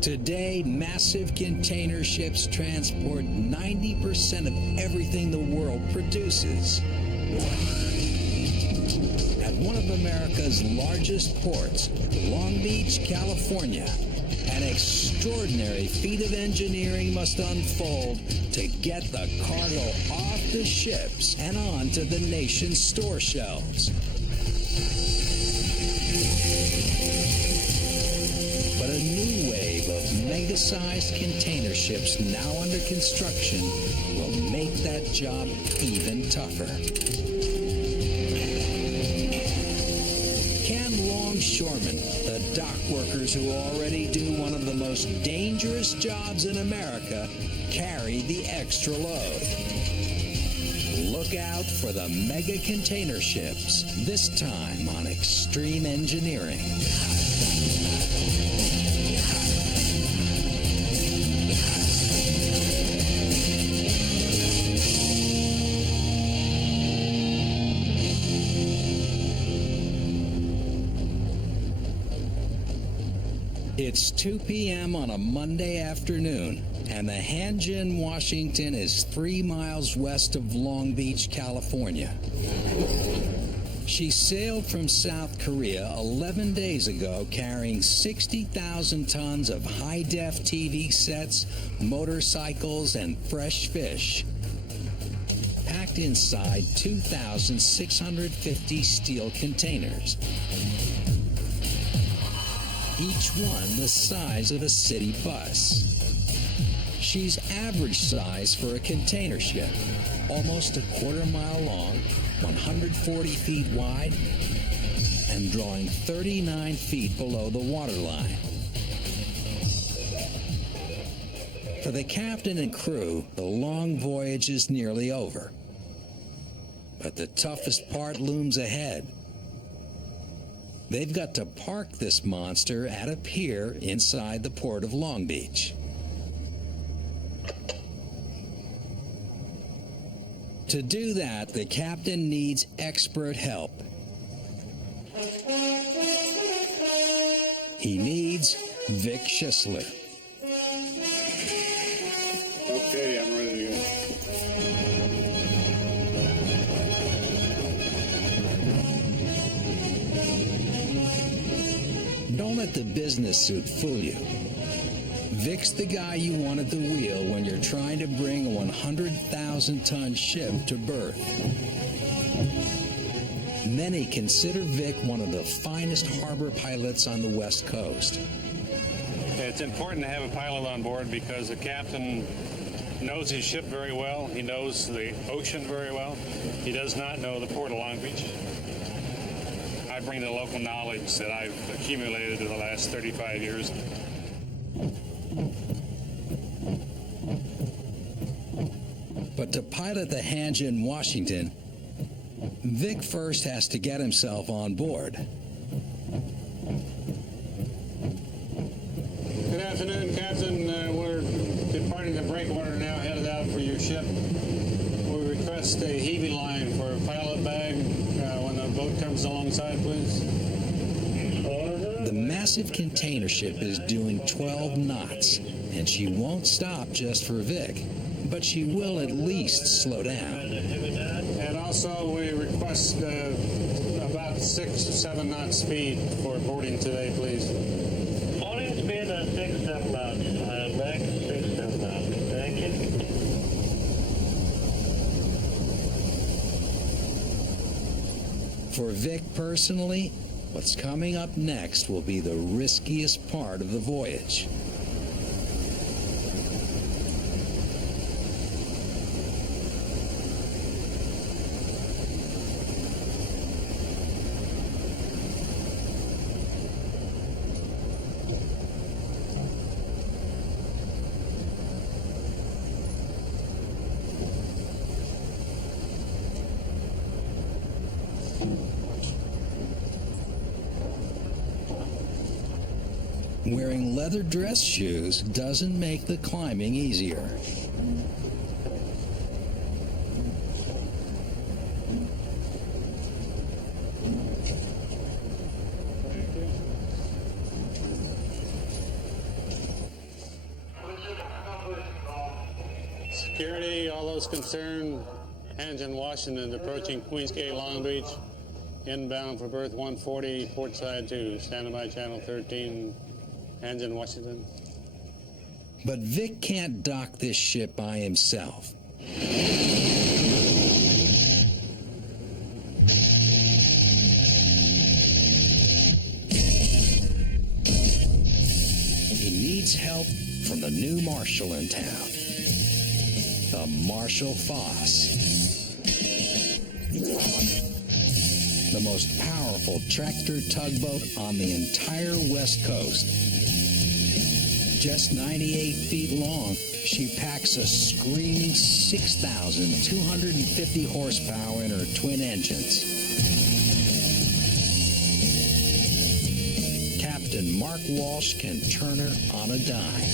Today, massive container ships transport 90% of everything the world produces. At one of America's largest ports, Long Beach, California, an extraordinary feat of engineering must unfold to get the cargo off the ships and onto the nation's store shelves. But a new wave of mega-sized container ships now under construction will make that job even tougher. Can longshoremen, the dock workers who already do one of the most dangerous jobs in America, carry the extra load? Look out for the mega container ships, this time on Extreme Engineering. It's 2 p.m. on a Monday afternoon, and the Hanjin, Washington is 3 miles west of Long Beach, California. She sailed from South Korea 11 days ago carrying 60,000 tons of high-def TV sets, motorcycles, and fresh fish, packed inside 2,650 steel containers, each one the size of a city bus. She's average size for a container ship, almost a quarter-mile long, 140 feet wide, and drawing 39 feet below the waterline. For the captain and crew, the long voyage is nearly over. But the toughest part looms ahead. They've got to park this monster at a pier inside the port of Long Beach. To do that, the captain needs expert help. He needs Vic Schisler. Okay, I'm ready to go. Don't let the business suit fool you. Vic's the guy you want at the wheel when you're trying to bring a 100,000-ton ship to berth. Many consider Vic one of the finest harbor pilots on the West Coast. It's important to have a pilot on board because the captain knows his ship very well. He knows the ocean very well. He does not know the port of Long Beach. I bring the local knowledge that I've accumulated in the last 35 years. But to pilot the Hanjin, Washington, Vic first has to get himself on board. Good afternoon, Captain. We're departing the breakwater now, headed out for your ship. We request a heaving line for a pilot bag when the boat comes alongside, please. The massive container ship is doing 12 knots, and she won't stop just for Vic, but she will at least slow down. And also, we request about 6 or 7 knot speed for boarding today, please. Boarding speed at 6 knots. Back 6 knots. Thank you. For Vic personally, what's coming up next will be the riskiest part of the voyage. Wearing leather dress shoes doesn't make the climbing easier. security, all those concerned, Hanjin, Washington, approaching Queens Gate, Long Beach, inbound for berth 140, port side 2, standing by channel 13, Hanjin, Washington. But Vic can't dock this ship by himself. He needs help from the new marshal in town, the Marshal Foss. The most powerful tractor tugboat on the entire West Coast. Just 98 feet long, she packs a screaming 6,250 horsepower in her twin engines. Captain Mark Walsh can turn her on a dime.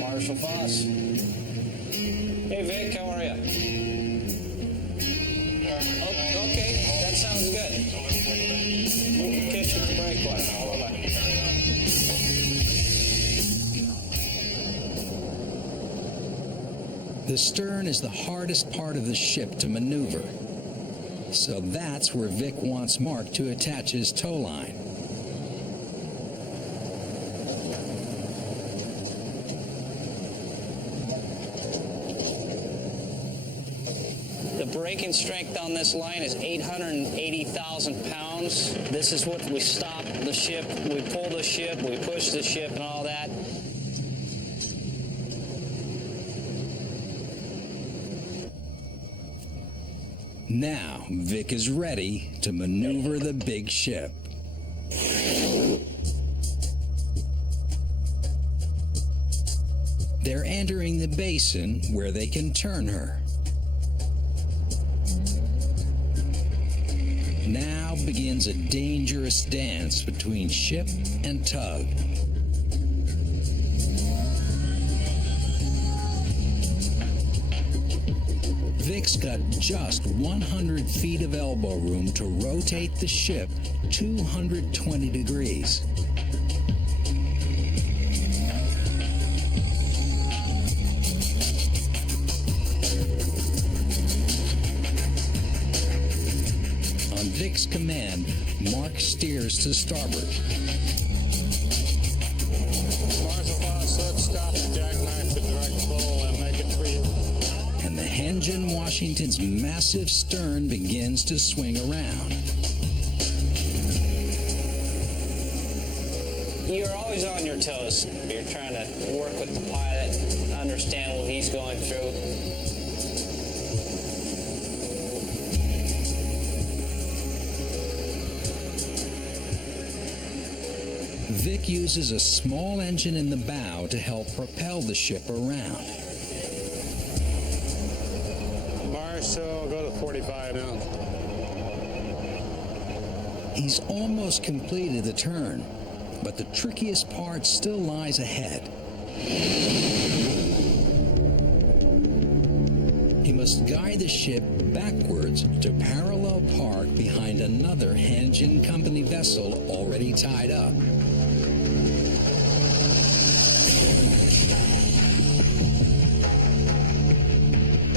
Marshal Foss. Hey Vic, how are you? Okay, that sounds good. Catch you at the breakwater. Bye-bye. The stern is the hardest part of the ship to maneuver. So that's where Vic wants Mark to attach his tow line. The braking strength on this line is 880,000 pounds. This is what we stop the ship, we pull the ship, we push the ship and all that. Now, Vic is ready to maneuver the big ship. They're entering the basin where they can turn her. Now begins a dangerous dance between ship and tug. Vic's got just 100 feet of elbow room to rotate the ship 220 degrees. On Vic's command, Mark steers to starboard. Marshal Foss, let's stop the jackknife to direct pull and make it free. And the Hanjin Washington's massive stern begins to swing around. You're always on your toes. You're trying to work with the pilot, understand what he's going through. Vic uses a small engine in the bow to help propel the ship around. Marshal, go to 45 now. He's almost completed the turn, but the trickiest part still lies ahead. He must guide the ship backwards to parallel park behind another Hanjin Company vessel already tied up.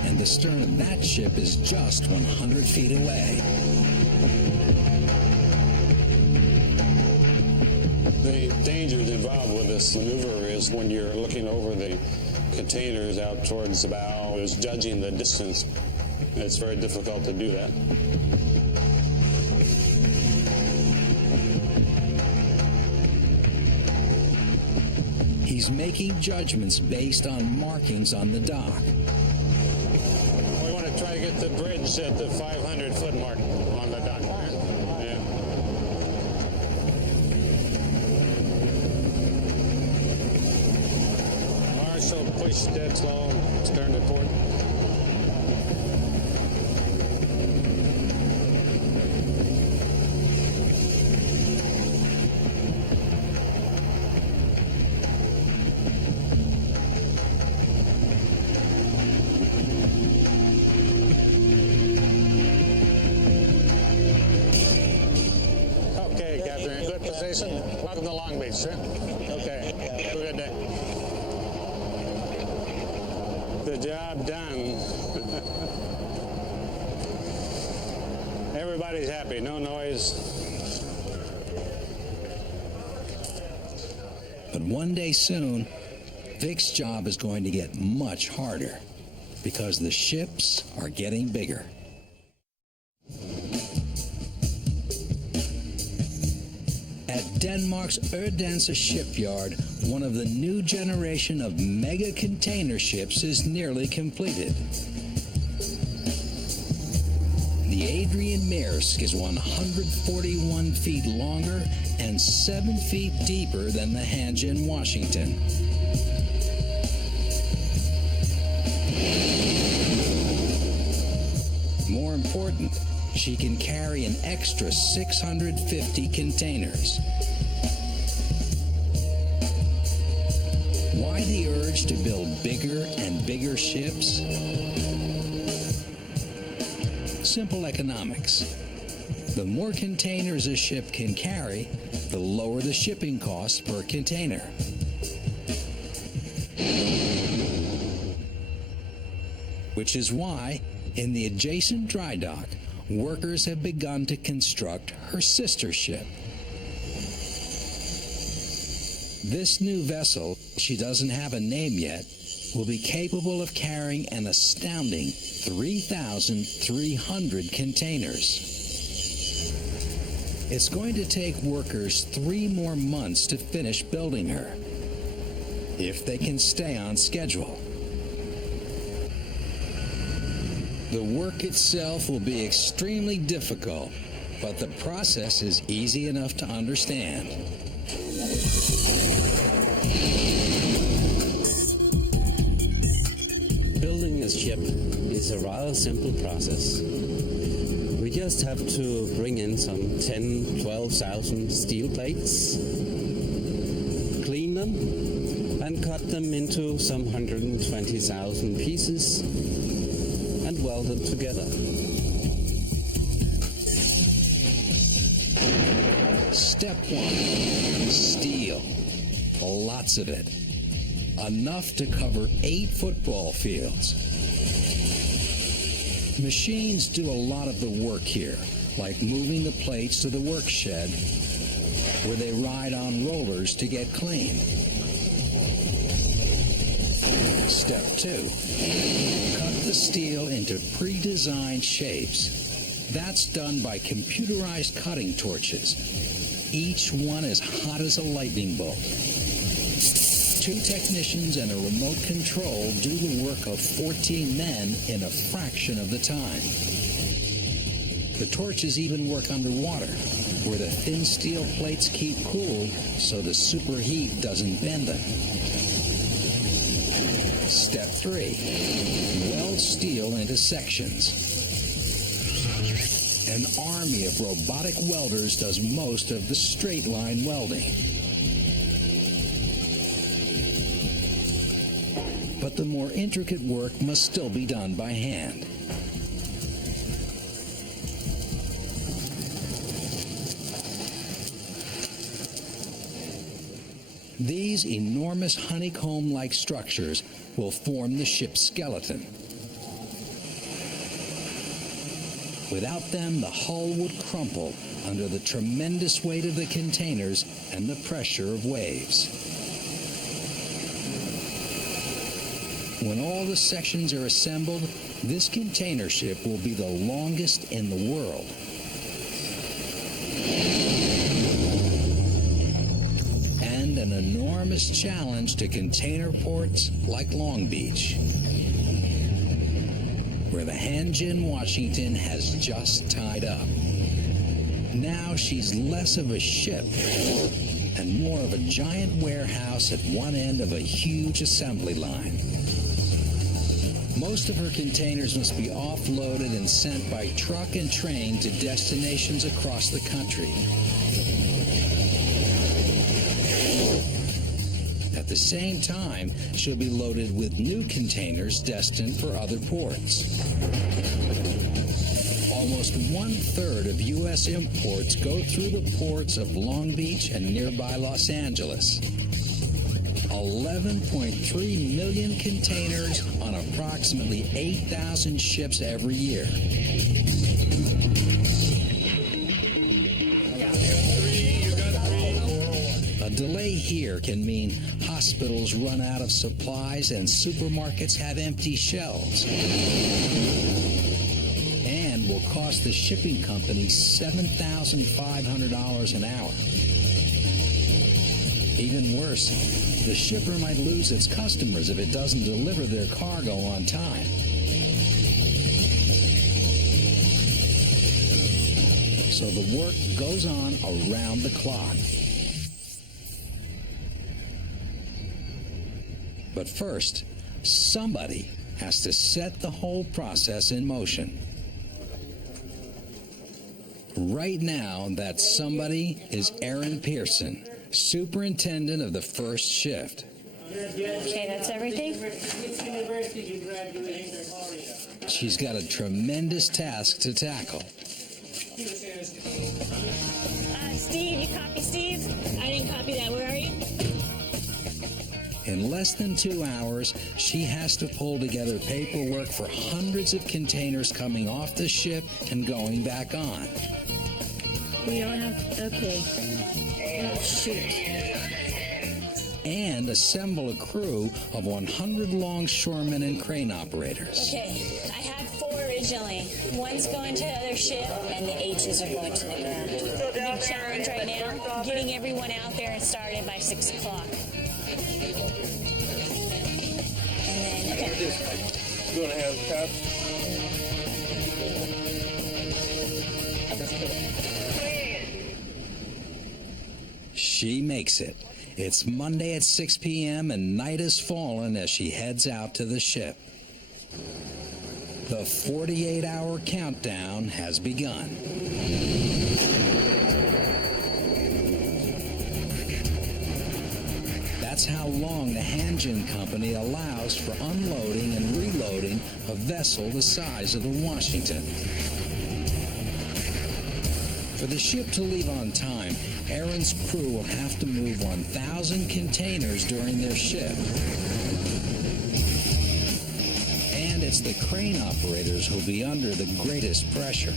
And the stern of that ship is just 100 feet away. The dangers involved with this maneuver is when you're looking over the containers out towards the bow, is judging the distance. It's very difficult to do that. He's making judgments based on markings on the dock. We want to try to get the bridge at the 500-foot mark on the dock. Yeah. Marshal, push dead slow, stern to port. Jason, welcome to Long Beach, sir. Okay, have a good day. The job done. Everybody's happy, no noise. But one day soon, Vic's job is going to get much harder because the ships are getting bigger. At Denmark's Odense shipyard, one of the new generation of mega container ships is nearly completed. The Adrian Maersk is 141 feet longer and 7 feet deeper than the Hanjin Washington. More important, she can carry an extra 650 containers. Why the urge to build bigger and bigger ships? Simple economics. The more containers a ship can carry, the lower the shipping cost per container. Which is why, in the adjacent dry dock, workers have begun to construct her sister ship. This new vessel, she doesn't have a name yet, will be capable of carrying an astounding 3,300 containers. It's going to take workers 3 more months to finish building her, if they can stay on schedule. The work itself will be extremely difficult, but the process is easy enough to understand. Building a ship is a rather simple process. We just have to bring in some 12,000 steel plates, clean them, and cut them into some 120,000 pieces and weld them together. Step 1, steel. Lots of it. Enough to cover 8 football fields. Machines do a lot of the work here, like moving the plates to the work shed, where they ride on rollers to get clean. Step 2, cut the steel into pre-designed shapes. That's done by computerized cutting torches, each one as hot as a lightning bolt. 2 technicians and a remote control do the work of 14 men in a fraction of the time. The torches even work underwater, where the thin steel plates keep cool so the superheat doesn't bend them. Step 3, weld steel into sections. An army of robotic welders does most of the straight line welding. But the more intricate work must still be done by hand. These enormous honeycomb-like structures will form the ship's skeleton. Without them, the hull would crumple under the tremendous weight of the containers and the pressure of waves. When all the sections are assembled, this container ship will be the longest in the world. And an enormous challenge to container ports like Long Beach, where the Hanjin Washington has just tied up. Now she's less of a ship and more of a giant warehouse at one end of a huge assembly line. Most of her containers must be offloaded and sent by truck and train to destinations across the country. At the same time, she'll be loaded with new containers destined for other ports. Almost 1/3 of U.S. imports go through the ports of Long Beach and nearby Los Angeles. 11.3 million containers on approximately 8,000 ships every year. A delay here can mean hospitals run out of supplies and supermarkets have empty shelves. And will cost the shipping company $7,500 an hour. Even worse, the shipper might lose its customers if it doesn't deliver their cargo on time. So the work goes on around the clock. But first, somebody has to set the whole process in motion. Right now, that somebody is Erin Pearson, superintendent of the first shift. Okay, that's everything. She's got a tremendous task to tackle. Steve, you copy Steve? I didn't copy that. Where are you? In less than 2 hours, she has to pull together paperwork for hundreds of containers coming off the ship and going back on. We don't have. Okay. Oh, shoot. And assemble a crew of 100 longshoremen and crane operators. Okay, I had 4 originally. One's going to the other ship, and the H's are going to the ground. The big challenge right now, getting everyone out there and started by 6 o'clock. And then, okay. You want to have cups? She makes it. It's Monday at 6 p.m. and night has fallen as she heads out to the ship. The 48-hour countdown has begun. That's how long the Hanjin Company allows for unloading and reloading a vessel the size of the Washington. For the ship to leave on time, Erin's crew will have to move 1,000 containers during their shift. And it's the crane operators who'll be under the greatest pressure.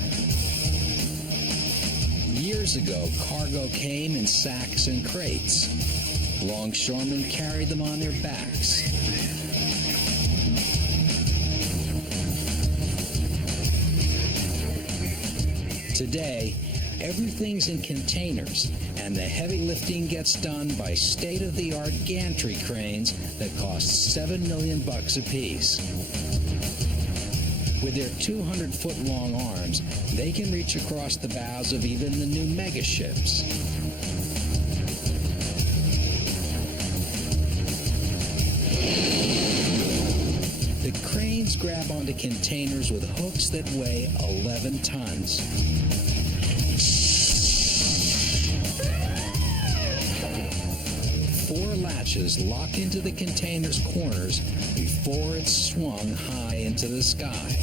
Years ago, cargo came in sacks and crates. Longshoremen carried them on their backs. Today, everything's in containers, and the heavy lifting gets done by state-of-the-art gantry cranes that cost $7 million a piece. With their 200-foot-long arms, they can reach across the bows of even the new megaships. The cranes grab onto containers with hooks that weigh 11 tons. Four latches lock into the container's corners before it's swung high into the sky.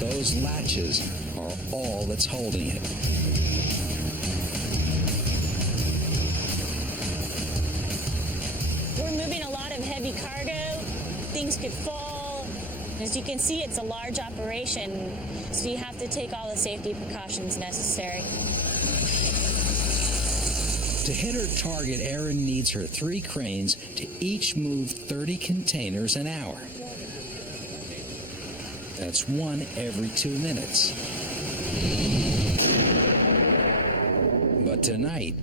Those latches are all that's holding it. We're moving a lot of heavy cargo. Things could fall. As you can see, it's a large operation, so you have to take all the safety precautions necessary. To hit her target, Erin needs her 3 cranes to each move 30 containers an hour. That's one every 2 minutes. But tonight,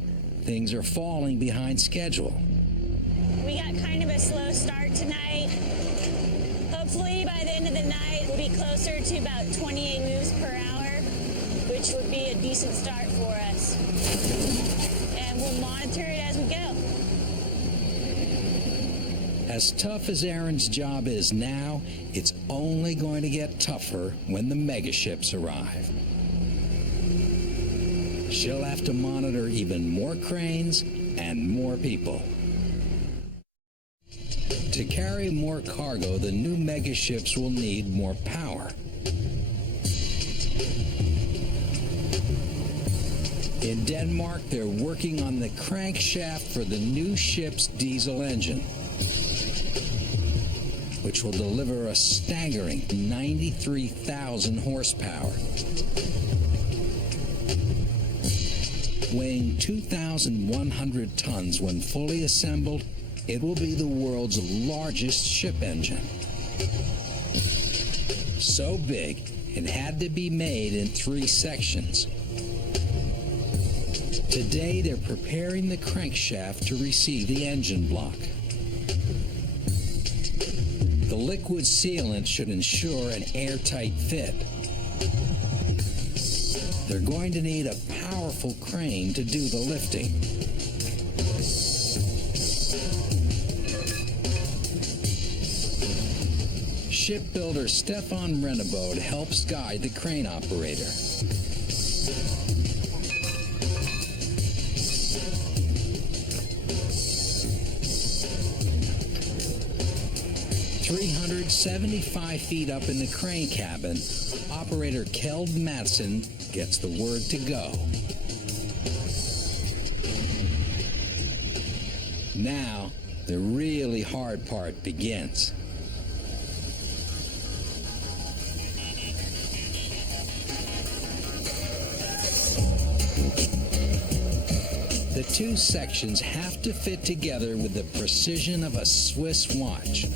things are falling behind schedule. We got kind of a slow start tonight. Hopefully by the end of the night, we'll be closer to about 28 moves per hour, which would be a decent start for us. And we'll monitor it as we go. As tough as Erin's job is now, it's only going to get tougher when the megaships arrive. She'll have to monitor even more cranes and more people. To carry more cargo, the new megaships will need more power. In Denmark, they're working on the crankshaft for the new ship's diesel engine, which will deliver a staggering 93,000 horsepower. Weighing 2,100 tons when fully assembled, it will be the world's largest ship engine. So big, it had to be made in 3 sections. Today, they're preparing the crankshaft to receive the engine block. The liquid sealant should ensure an airtight fit. They're going to need a powerful crane to do the lifting. Shipbuilder Stefan Rennebold helps guide the crane operator. "375 feet up in the crane cabin, operator Kjeld Madsen gets the word to go. Now, the really hard part begins. The 2 sections have to fit together with the precision of a Swiss watch.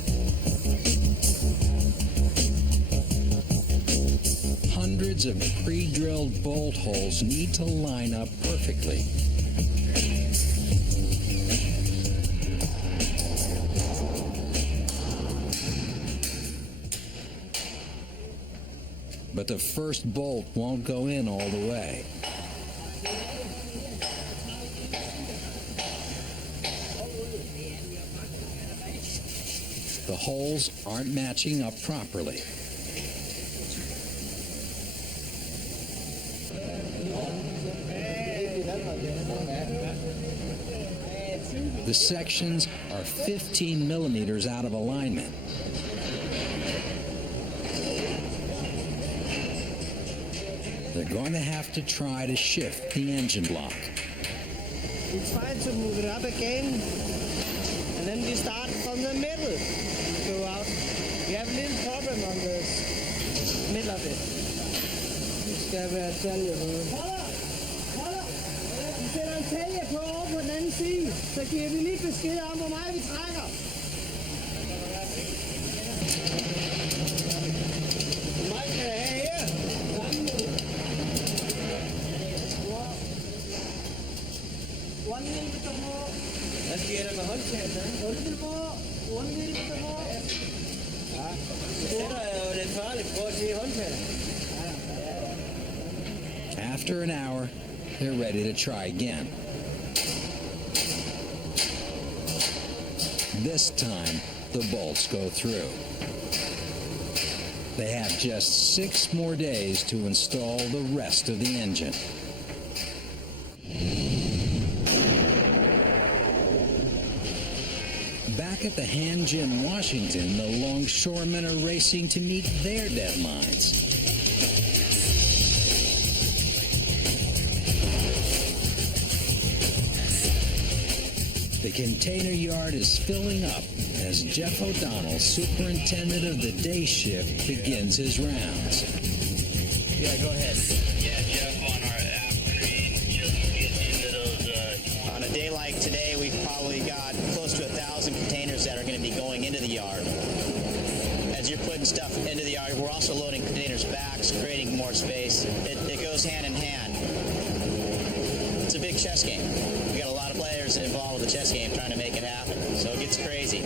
Hundreds of pre-drilled bolt holes need to line up perfectly. But the first bolt won't go in all the way. The holes aren't matching up properly. The sections are 15 millimeters out of alignment. They're going to have to try to shift the engine block. We try to move it up again, and then we start from the middle. Go out. We have a little problem on the middle of it. Skal være talje på. Holder! Vi sætter en talje på over på den anden side, så giver vi lige besked om, hvor meget vi trækker. Hvor meget kan jeg have her? One little bit more. Hvad sker der med håndtaget? A little more. One little bit more. Ja, det er jo lidt farligt. Prøv at se håndtaget. After an hour, they're ready to try again. This time, the bolts go through. They have just 6 more days to install the rest of the engine. Back at the Hanjin, Washington, the longshoremen are racing to meet their deadlines. The container yard is filling up as Jeff O'Donnell, superintendent of the day shift, begins his rounds. Yeah, go ahead. Yeah, Jeff, on our app screen, just get into those. On a day like today, we've probably got close to 1,000 containers that are going to be going into the yard. As you're putting stuff into the yard, we're also loading containers back, creating more space. It goes hand in hand. It's a big chess game. We got a lot of players involved with the chess game trying to make it happen, so it gets crazy.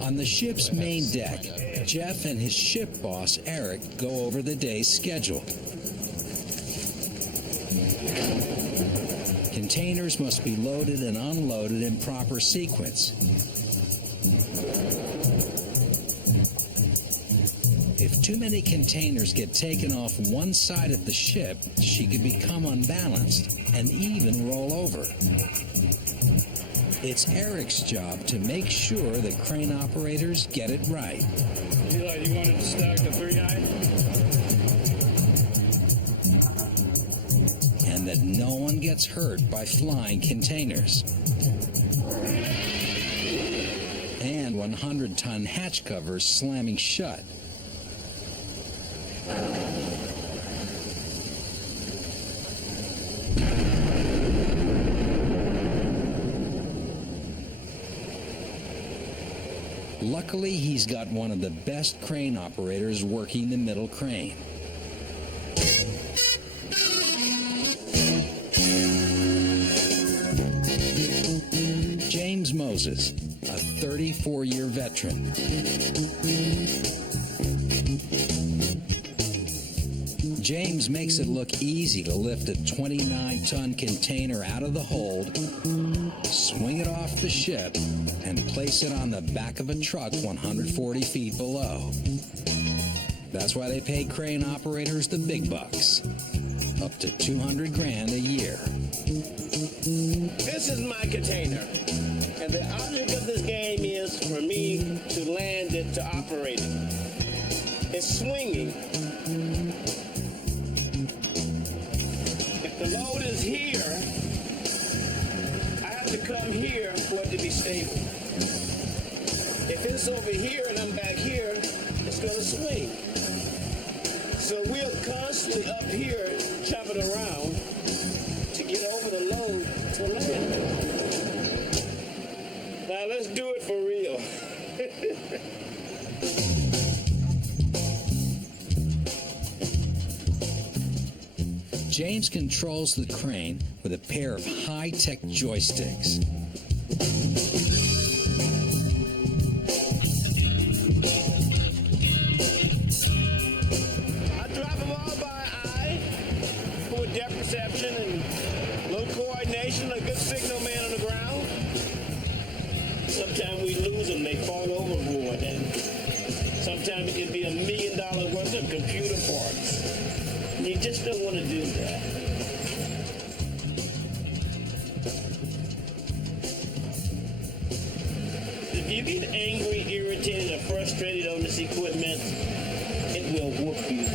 On the ship's main deck, Jeff and his ship boss, Eric, go over the day's schedule. Containers must be loaded and unloaded in proper sequence. If If too many containers get taken off one side of the ship, she could become unbalanced and even roll over. It's Eric's job to make sure that crane operators get it right. Eli, you wanted to start the 3 high? And that no one gets hurt by flying containers. And 100-ton hatch covers slamming shut. Luckily, he's got one of the best crane operators working the middle crane. James Moses, a 34-year veteran. James makes it look easy to lift a 29-ton container out of the hold, swing it off the ship, and place it on the back of a truck 140 feet below. That's why they pay crane operators the big bucks, up to $200,000 a year. This is my container, and the object of this game is for me to land it, to operate it. It's swinging. If the load is here, I have to come here for it to be stable. If it's over here and I'm back here, it's going to swing. So we're constantly up here jumping around to get over the load to land. Now let's do it for real. James controls the crane with a pair of high-tech joysticks. I drop them all by eye for depth perception and little coordination, a good signal man on the ground. Sometimes we lose them, they fall overboard, and sometimes it can be $1 million worth of computer parts. You just don't want to do that. If you get angry, irritated, or frustrated on this equipment, it will whoop you.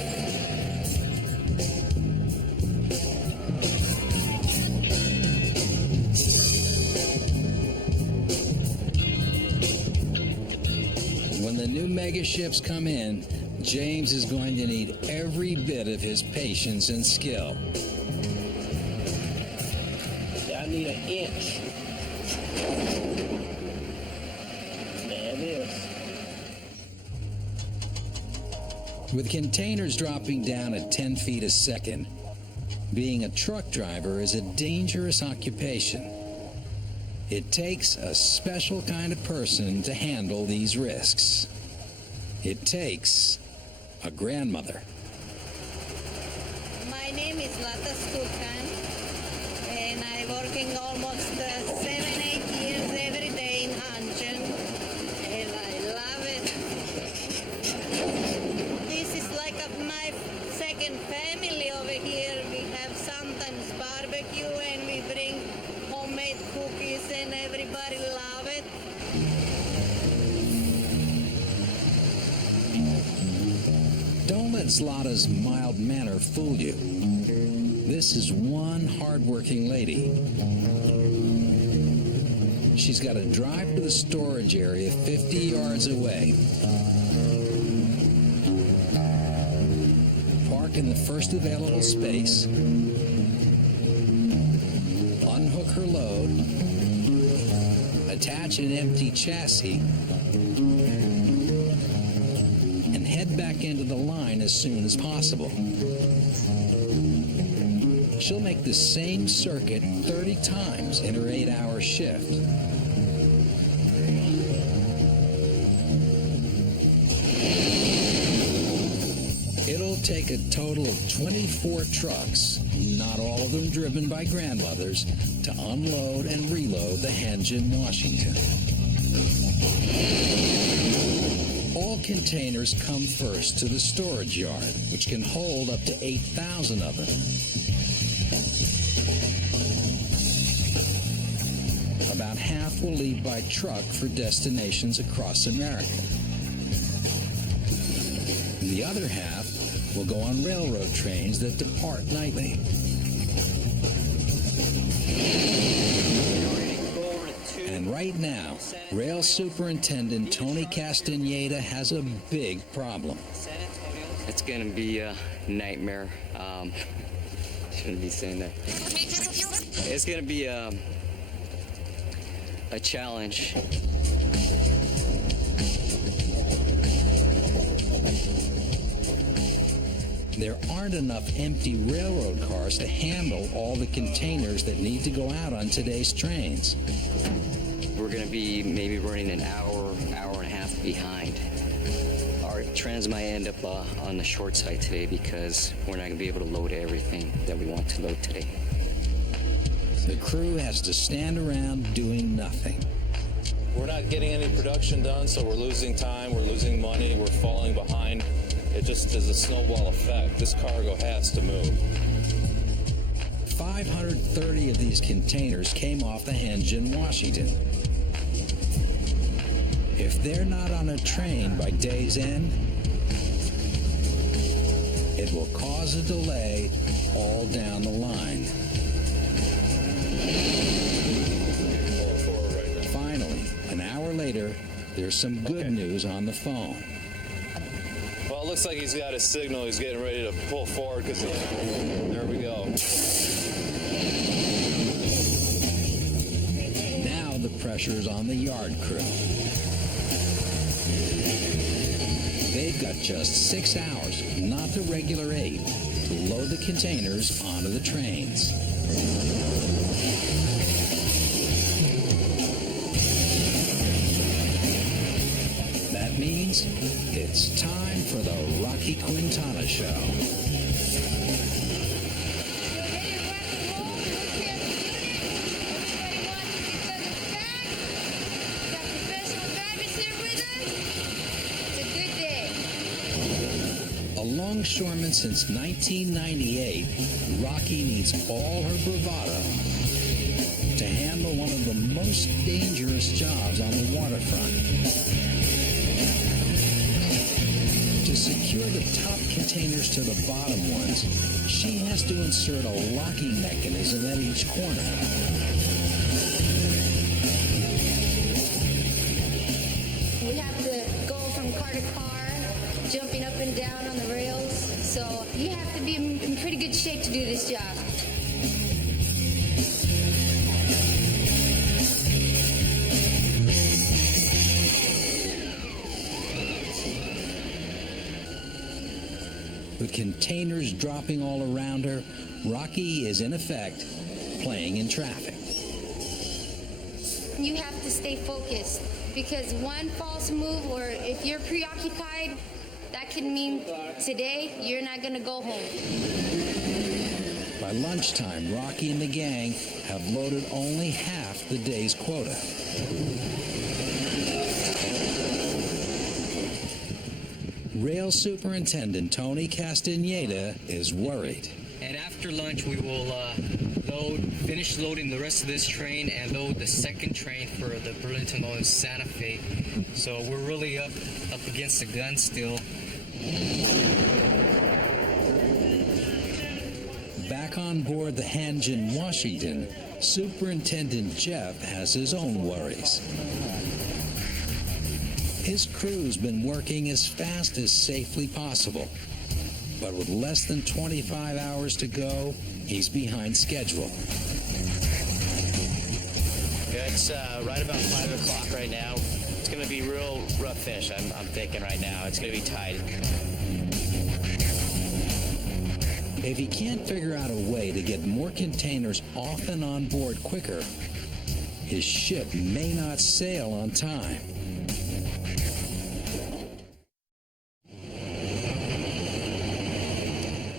When the new mega ships come in, James is going to need every bit of his patience and skill. I need an inch. There it is. With containers dropping down at 10 feet a second, being a truck driver is a dangerous occupation. It takes a special kind of person to handle these risks. It takes a grandmother. My name is Lata Stukan, and I'm working almost 7-8 years every day in Hanjin, and I love it. This is like my second family over here. We have sometimes barbecue, and we bring homemade cookies, and everybody love it. Don't let Zlata's mild manner fool you. This is one hard-working lady. She's got to drive to the storage area 50 yards away, park in the first available space, unhook her load, attach an empty chassis, and head back into the line as soon as possible. She'll make the same circuit 30 times in her 8-hour shift. It'll take a total of 24 trucks, not all of them driven by grandmothers, to unload and reload the Hanjin, Washington. All containers come first to the storage yard, which can hold up to 8,000 of them. About half will leave by truck for destinations across America. The other half will go on railroad trains that depart nightly. And right now, Rail Superintendent Tony Castaneda has a big problem. It's going to be a nightmare. Shouldn't be saying that. It's going to be a challenge. There aren't enough empty railroad cars to handle all the containers that need to go out on today's trains. We're going to be maybe running an hour and a half behind. Our trends might end up on the short side today because we're not going to be able to load everything that we want to load today. The crew has to stand around doing nothing. We're not getting any production done, so we're losing time, we're losing money, we're falling behind. It just is a snowball effect. This cargo has to move. 530 of these containers came off the henge in Washington. If they're not on a train by day's end, it will cause a delay all down the line. Finally, an hour later, there's some good news on the phone. Well, it looks like he's got his signal. He's getting ready to pull forward because there we go. Now the pressure is on the yard crew. They've got just 6 hours, not the regular 8, to load the containers onto the trains. That means it's time for the Rocky Quintana Show. A longshoreman since 1998, Rocky needs all her bravado to handle one of the most dangerous jobs on the waterfront. To secure the top containers to the bottom ones, she has to insert a locking mechanism at each corner. We have to go from car to car, jumping up and down on the rails. So you have to be in pretty good shape to do this job. With containers dropping all around her, Rocky is in effect playing in traffic. You have to stay focused because one false move or if you're preoccupied, that can mean today you're not going to go home. By lunchtime, Rocky and the gang have loaded only half the day's quota. Rail Superintendent Tony Castaneda is worried. And after lunch, we will finish loading the rest of this train and load the second train for the Burlington and Santa Fe. So we're really up against the gun still. Back on board the henge in Washington, Superintendent Jeff has his own worries. His crew's been working as fast as safely possible, but with less than 25 hours to go, he's behind schedule. It's right about 5 o'clock right now. It's going to be real rough finish, I'm thinking right now. It's going to be tight. If he can't figure out a way to get more containers off and on board quicker, his ship may not sail on time.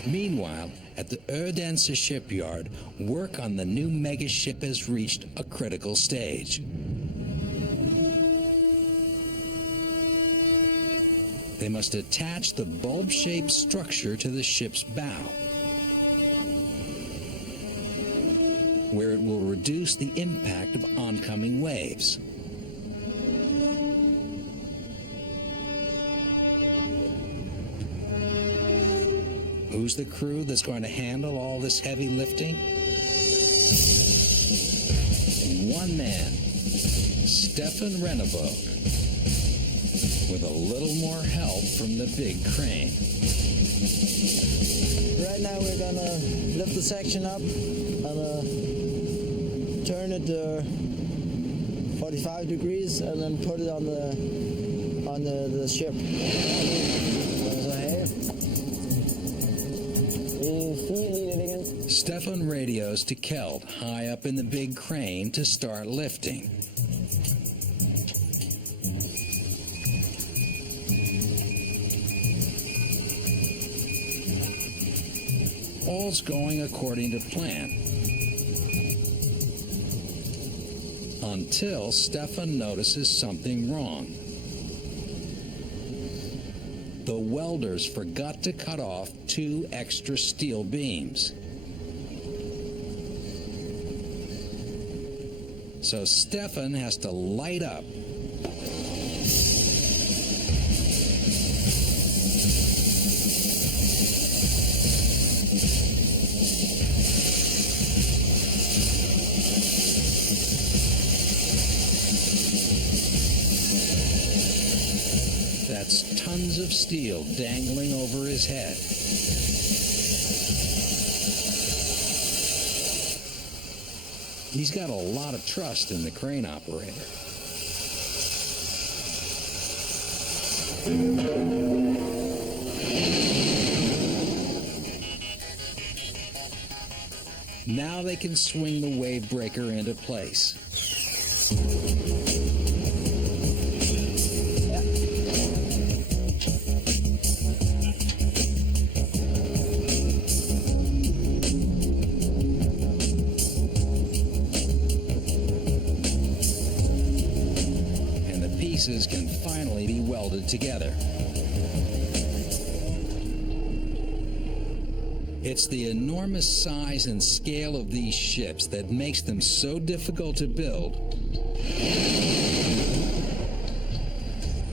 Meanwhile, at the Odense shipyard, work on the new megaship has reached a critical stage. they must attach the bulb-shaped structure to the ship's bow, where it will reduce the impact of oncoming waves. Who's the crew that's going to handle all this heavy lifting? One man, Stefan Rennevoog, with a little more help from the big crane. Right now we're gonna lift the section up and turn it 45 degrees and then put it on the ship. Stefan radios to Kjeld high up in the big crane to start lifting. All's going according to plan. Until Stefan notices something wrong. The welders forgot to cut off 2 extra steel beams. So Stefan has to light up. That's tons of steel dangling over his head. He's got a lot of trust in the crane operator. Now they can swing the wave breaker into place. Can finally be welded together. It's the enormous size and scale of these ships that makes them so difficult to build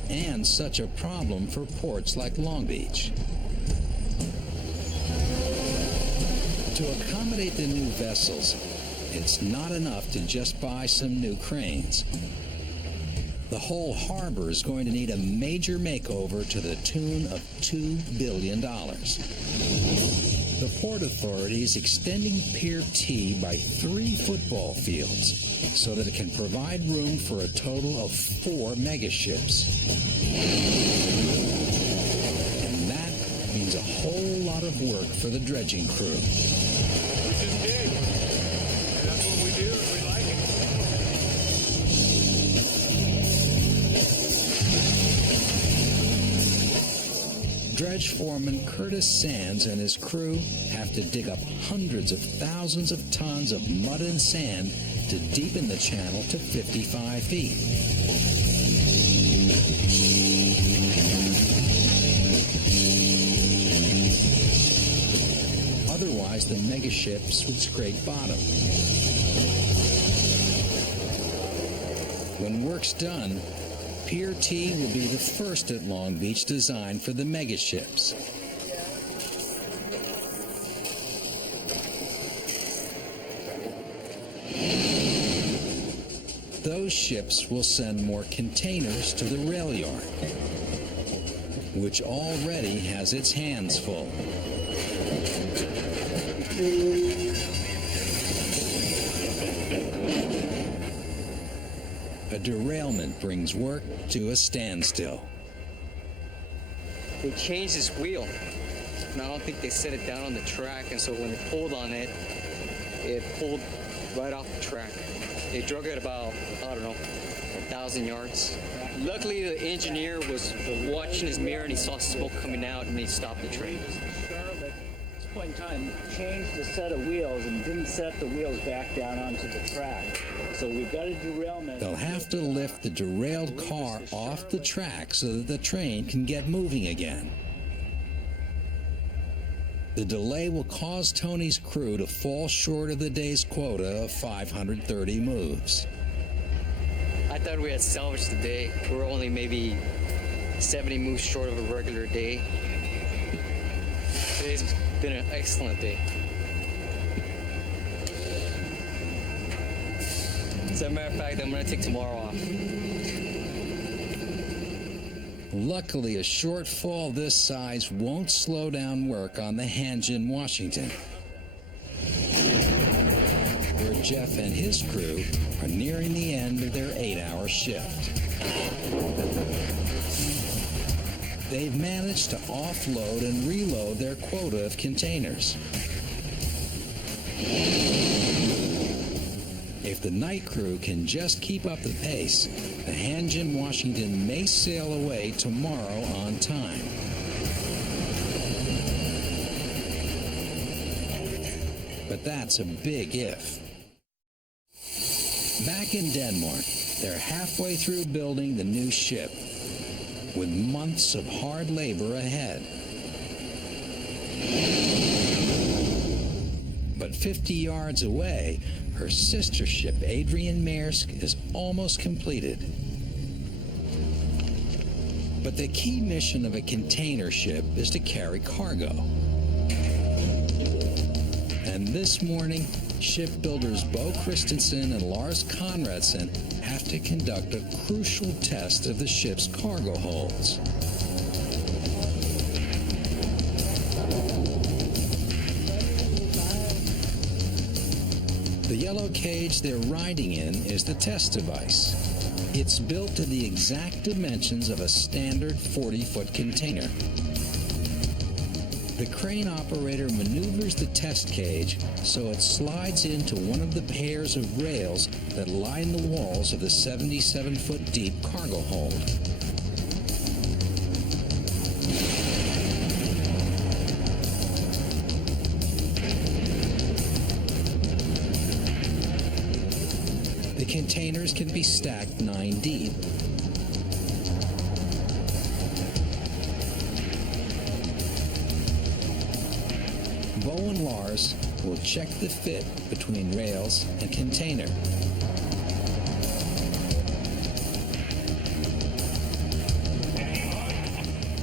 and such a problem for ports like Long Beach. To accommodate the new vessels, it's not enough to just buy some new cranes. The whole harbor is going to need a major makeover to the tune of $2 billion. The Port Authority is extending Pier T by 3 football fields so that it can provide room for a total of 4 megaships. And that means a whole lot of work for the dredging crew. We just dig. That's what we do, and we like it. Dredge foreman Curtis Sands and his crew have to dig up hundreds of thousands of tons of mud and sand to deepen the channel to 55 feet. Otherwise, the megaships would scrape bottom. When work's done, Pier T will be the first at Long Beach designed for the megaships. Those ships will send more containers to the rail yard, which already has its hands full. A derailment brings work to a standstill. They changed this wheel, and I don't think they set it down on the track, and so when they pulled on it, it pulled right off the track. They drug it about, I don't know, 1,000 yards. Luckily, the engineer was watching his mirror, and he saw smoke coming out, and he stopped the train. point in time, changed the set of wheels and didn't set the wheels back down onto the track. So we've got a derailment. They'll have to lift the derailed car off the track so that the train can get moving again. The delay will cause Tony's crew to fall short of the day's quota of 530 moves. I thought we had salvaged the day. We're only maybe 70 moves short of a regular day. Today's been an excellent day. As a matter of fact, I'm going to take tomorrow off. Luckily, a shortfall this size won't slow down work on the Hanjin Washington, where Jeff and his crew are nearing the end of their 8-hour shift. They've managed to offload and reload their quota of containers. If the night crew can just keep up the pace, the Hanjin Washington may sail away tomorrow on time. But that's a big if. Back in Denmark, they're halfway through building the new ship, with months of hard labor ahead. But 50 yards away, her sister ship, Adrian Maersk, is almost completed. But the key mission of a container ship is to carry cargo. And this morning, shipbuilders Bo Christensen and Lars Conradsen have to conduct a crucial test of the ship's cargo holds. The yellow cage they're riding in is the test device. It's built to the exact dimensions of a standard 40-foot container. The crane operator maneuvers the test cage so it slides into one of the pairs of rails that line the walls of the 77-foot deep cargo hold. The containers can be stacked 9 deep. Bo and Lars will check the fit between rails and container.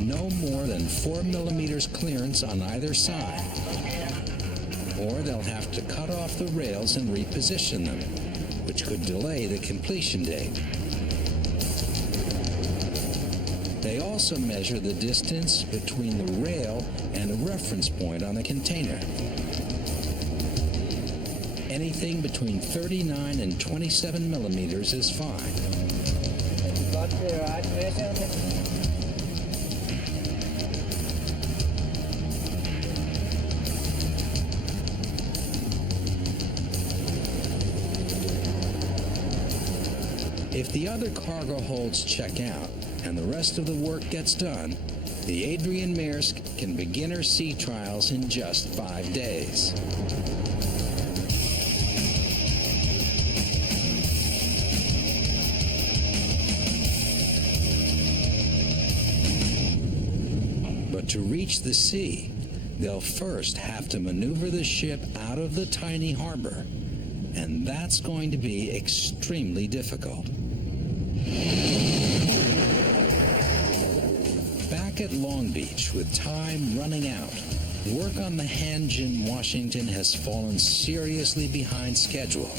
No more than 4 millimeters clearance on either side, or they'll have to cut off the rails and reposition them, which could delay the completion date. They also measure the distance between the rail and a reference point on the container. Anything between 39 and 27 millimeters is fine. Got the right measurement. If the other cargo holds check out and the rest of the work gets done, the Adrian Maersk can begin her sea trials in just 5 days. But to reach the sea, they'll first have to maneuver the ship out of the tiny harbor, and that's going to be extremely difficult. Back at Long Beach, with time running out, work on the Hanjin Washington has fallen seriously behind schedule.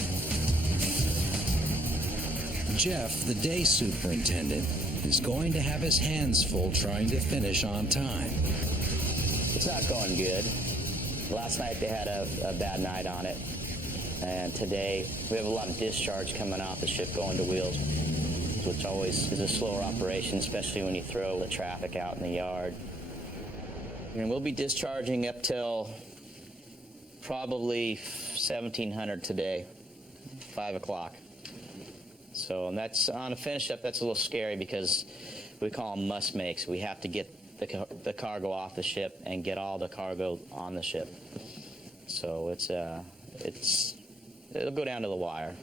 Jeff, the day superintendent, is going to have his hands full trying to finish on time. It's not going good. Last night they had a bad night on it, and today we have a lot of discharge coming off the ship going to wheels, which always is a slower operation, especially when you throw the traffic out in the yard. And we'll be discharging up till probably 1700 today, 5 o'clock. So, and that's on a finish up, that's a little scary because we call them must makes. We have to get the cargo off the ship and get all the cargo on the ship. So it'll go down to the wire.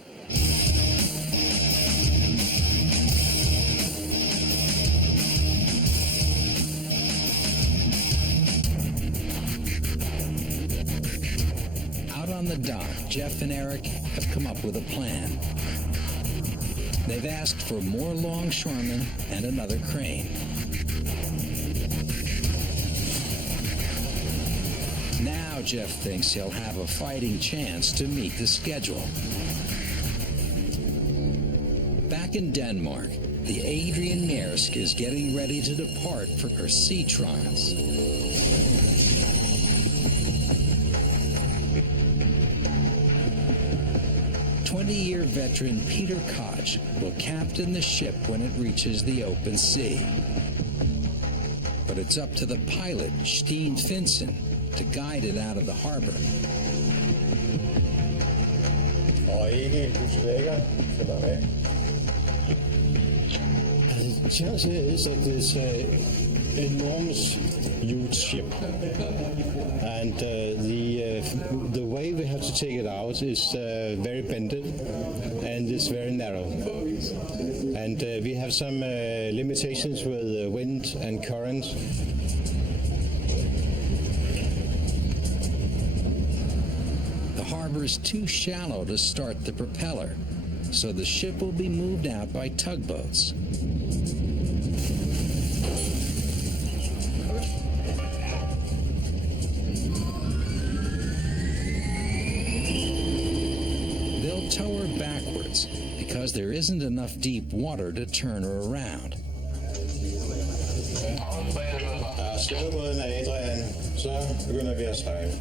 Out on the dock, Jeff and Eric have come up with a plan. They've asked for more longshoremen and another crane. Now Jeff thinks he'll have a fighting chance to meet the schedule. Back in Denmark, the Adrian Maersk is getting ready to depart for her sea trials. "20-year veteran Peter Koch will captain the ship when it reaches the open sea. But it's up to the pilot, Steen Finsen, to guide it out of the harbor. The challenge here is that it's an enormous, huge ship, and the way we have to take it out is very bended and it's very narrow, and we have some limitations with wind and current. The harbor is too shallow to start the propeller, so the ship will be moved out by tugboats. They'll tow her backwards because there isn't enough deep water to turn her around. Støvmåden er Adrian, så begynder vi at sejle.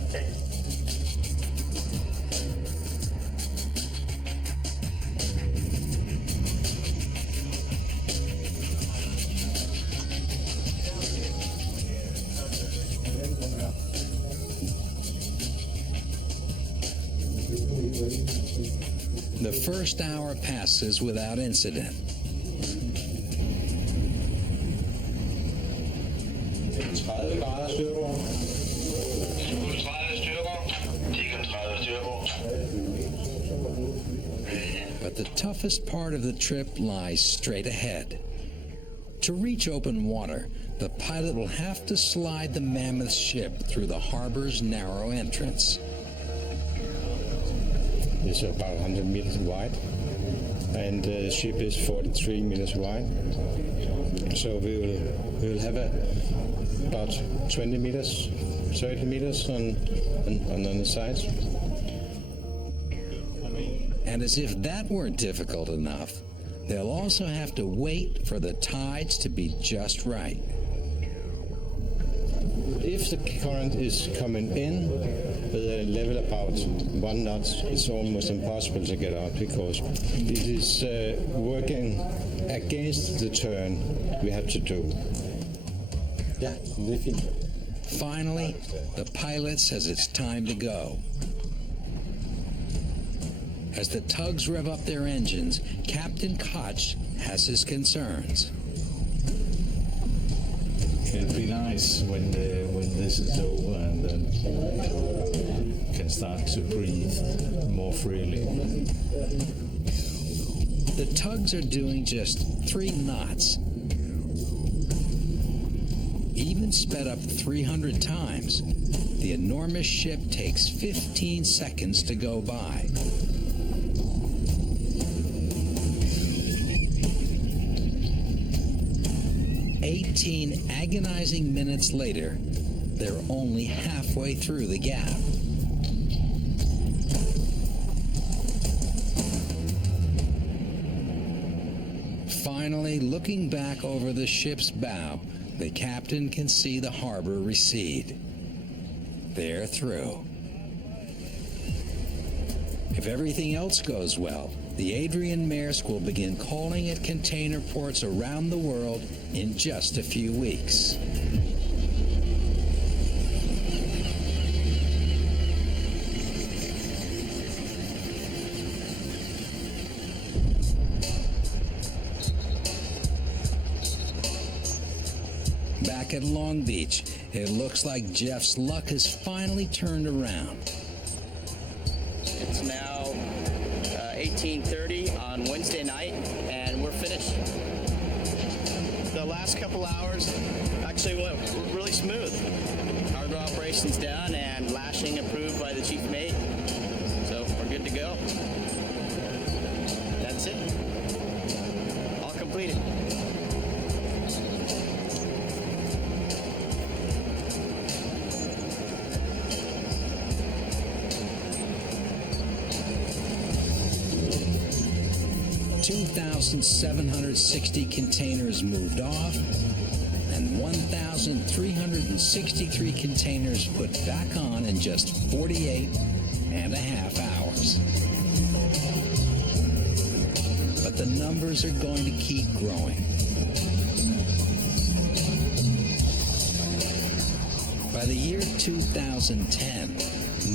The first hour passes without incident. But the toughest part of the trip lies straight ahead. To reach open water, the pilot will have to slide the mammoth ship through the harbor's narrow entrance. It's about 100 meters wide, and the ship is 43 meters wide. So we will have about 20 meters, 30 meters on the sides. And as if that weren't difficult enough, they'll also have to wait for the tides to be just right. If the current is coming in with a level about 1 knot, it's almost impossible to get out because it is working against the turn we have to do. Yeah, Finally, the pilot says it's time to go. As the tugs rev up their engines, Captain Koch has his concerns. It'll be nice when this is over and then can start to breathe more freely. The tugs are doing just 3 knots. Even sped up 300 times, the enormous ship takes 15 seconds to go by. 18 agonizing minutes later, they're only halfway through the gap. Finally, looking back over the ship's bow, the captain can see the harbor recede. They're through. If everything else goes well, the Adrian Maersk will begin calling at container ports around the world in just a few weeks. Back back at Long Beach, it looks like Jeff's luck has finally turned around. It's now 18:30 on Wednesday night, and we're finished. The last couple hours actually went really smooth. Cargo operations done and lashing approved by the chief mate, so we're good to go. That's it. All completed. $2,760 containers moved off, and 1,363 containers put back on in just 48 and a half hours. But the numbers are going to keep growing. By the year 2010,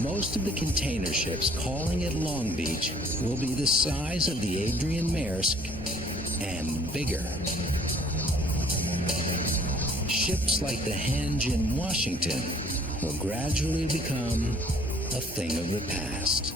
most of the container ships calling at Long Beach will be the size of the Adrian Maersk and bigger. Ships like the Hanjin Washington will gradually become a thing of the past.